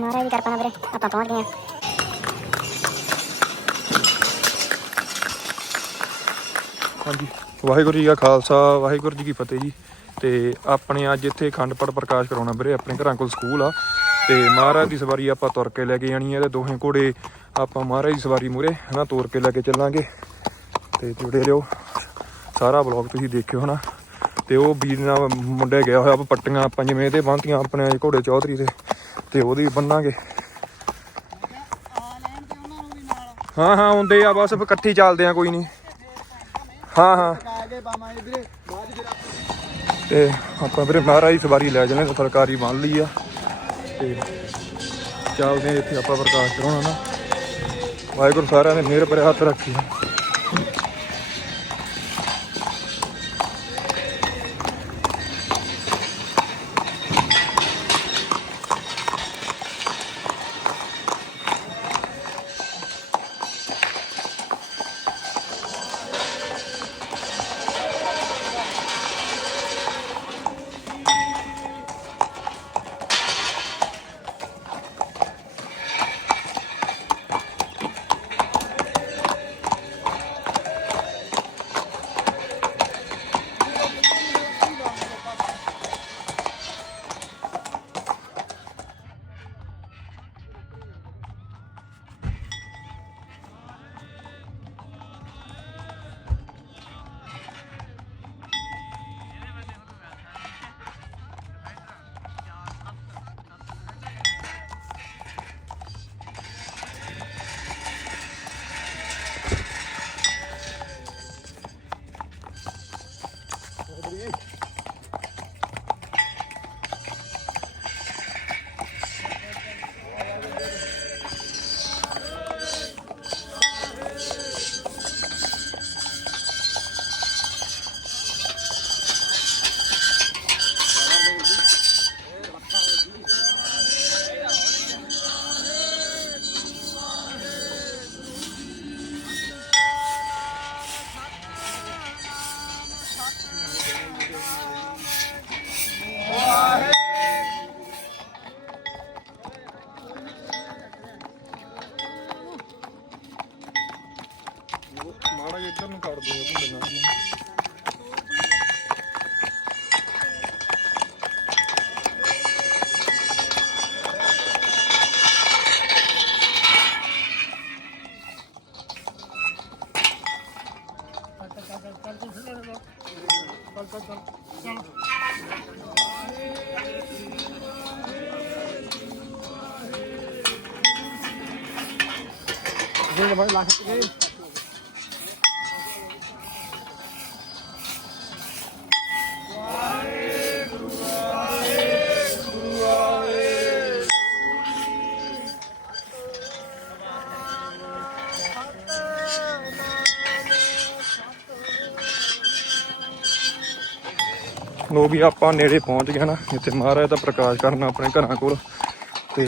ਮਹਾਰਾਜ ਦੀ ਕਿਰਪਾ ਨਾਲ ਵੀਰੇ, ਆਪਾਂ ਪਹੁੰਚ ਗਏ ਆ ਹਾਂਜੀ। ਵਾਹਿਗੁਰੂ ਜੀ ਕਾ ਖਾਲਸਾ, ਵਾਹਿਗੁਰੂ ਜੀ ਕੀ ਫਤਿਹ ਜੀ। ਤੇ ਆਪਣੇ ਅੱਜ ਇੱਥੇ ਅਖੰਡ ਪਾਠ ਪ੍ਰਕਾਸ਼ ਕਰਾਉਣਾ ਵੀਰੇ, ਆਪਣੇ ਘਰਾਂ ਕੋਲ ਸਕੂਲ ਆ। ਤੇ ਮਹਾਰਾਜ ਦੀ ਸਵਾਰੀ ਆਪਾਂ ਤੁਰ ਕੇ ਲੈ ਕੇ ਜਾਣੀ ਹੈ ਤੇ ਦੋਹੇ ਘੋੜੇ ਆਪਾਂ ਮਹਾਰਾਜ ਦੀ ਸਵਾਰੀ ਮੂਰੇ ਹਨਾ ਤੋਰ ਕੇ ਲੈ ਕੇ ਚੱਲਾਂਗੇ। ਤੇ ਜੁੜੇ ਰਹੋ। ਸਾਰਾ ਬਲੌਗ ਤੁਸੀਂ ਦੇਖਿਓ ਹਨਾ। ਤੇ ਉਹ ਵੀਰ ਨਾਲ ਮੁੰਡੇ ਗਿਆ ਹੋਇਆ ਆਪਾਂ ਪੱਟੀਆਂ ਪੰਜਵੇਂ ਤੇ ਬੰਨਤੀਆਂ ਆਪਣੇ ਘੋੜੇ ਚੌਧਰੀ ਦੇ। ਤੇ ਉਹਦੀ ਬੰਨਾਂਗੇ। ਹਾਂ ਹਾਂ ਹੁੰਦੇ ਆ ਬਸ ਇਕੱਠੇ ਚੱਲਦੇ ਆ ਕੋਈ ਨਹੀਂ। ਹਾਂ ਹਾਂ। ਤੇ ਆਪਾਂ ਵੀਰੇ ਮਹਾਰਾਜ ਸਵਾਰੀ ਲੈ ਜਾਣੇ ਤੇ ਫੁਲਕਾਰੀ ਬੰਨ ਲਈ ਆ। ਤੇ ਚੱਲਦੇ ਇੱਥੇ ਆਪਾਂ ਪ੍ਰਕਾਸ਼ ਕਰਾਉਣਾ ਨਾ। ਵਾਹਿਗੁਰੂ ਸਾਰਿਆਂ ਨੇ ਮਿਹਰ ਭਰੇ ਹੱਥ ਰੱਖੀ। 诶 ਇੱਧਰ ਨੂੰ ਕਰ ਦਿਓ ਭੁੰਡੇ ਨਾਲ ਲੋ ਵੀ ਆਪਾਂ ਨੇੜੇ ਪਹੁੰਚ ਗਏ ਨਾ ਇੱਥੇ ਮਹਾਰਾਜ ਦਾ ਪ੍ਰਕਾਸ਼ ਕਰਨਾ ਆਪਣੇ ਘਰਾਂ ਕੋਲ। ਤੇ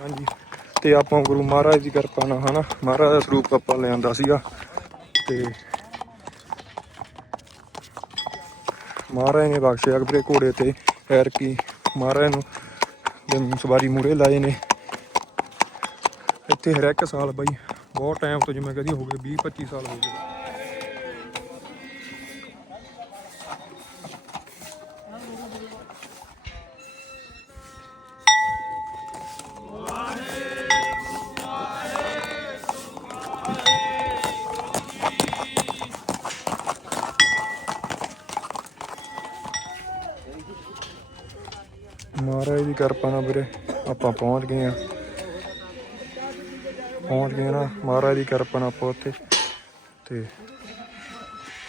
ਹਾਂਜੀ, ਤੇ ਆਪਾਂ ਗੁਰੂ ਮਹਾਰਾਜ ਦੀ ਕਿਰਪਾ ਨਾਲ ਹਨਾ, ਮਹਾਰਾਜ ਦਾ ਸਰੂਪ ਆਪਾਂ ਲਿਆਂਦਾ ਸੀਗਾ। ਤੇ ਮਹਾਰਾਜ ਨੇ ਬਖਸ਼ਿਆ ਕਿ ਘੋੜੇ ਤੇ, ਐਰ ਕੀ ਮਹਾਰਾਜ ਨੂੰ ਸਵਾਰੀ ਮੂਰੇ ਲਾਏ ਨੇ। ਇੱਥੇ ਹਰ ਇੱਕ ਸਾਲ ਬਾਈ, ਬਹੁਤ ਟਾਈਮ ਤੋਂ ਜਿਵੇਂ ਕਦੀ ਹੋ ਗਏ 20 25 ਸਾਲ ਹੋ ਗਏ। ਕਿਰਪਾ ਨਾਲ ਵੀਰੇ। ਆਪਾਂ ਪਹੁੰਚ ਗਏ ਆ ਪਹੁੰਚ ਗਏ ਨਾ। ਮਹਾਰਾਜ ਦੀ ਕਿਰਪਾ ਨਾਲ ਆਪਾਂ ਉੱਥੇ। ਤੇ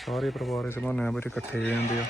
ਸਾਰੇ ਪਰਿਵਾਰ ਇਸ ਬਹਾਨੇ ਨਾਲ ਵੀਰੇ ਇਕੱਠੇ ਹੋ ਜਾਂਦੇ ਆ।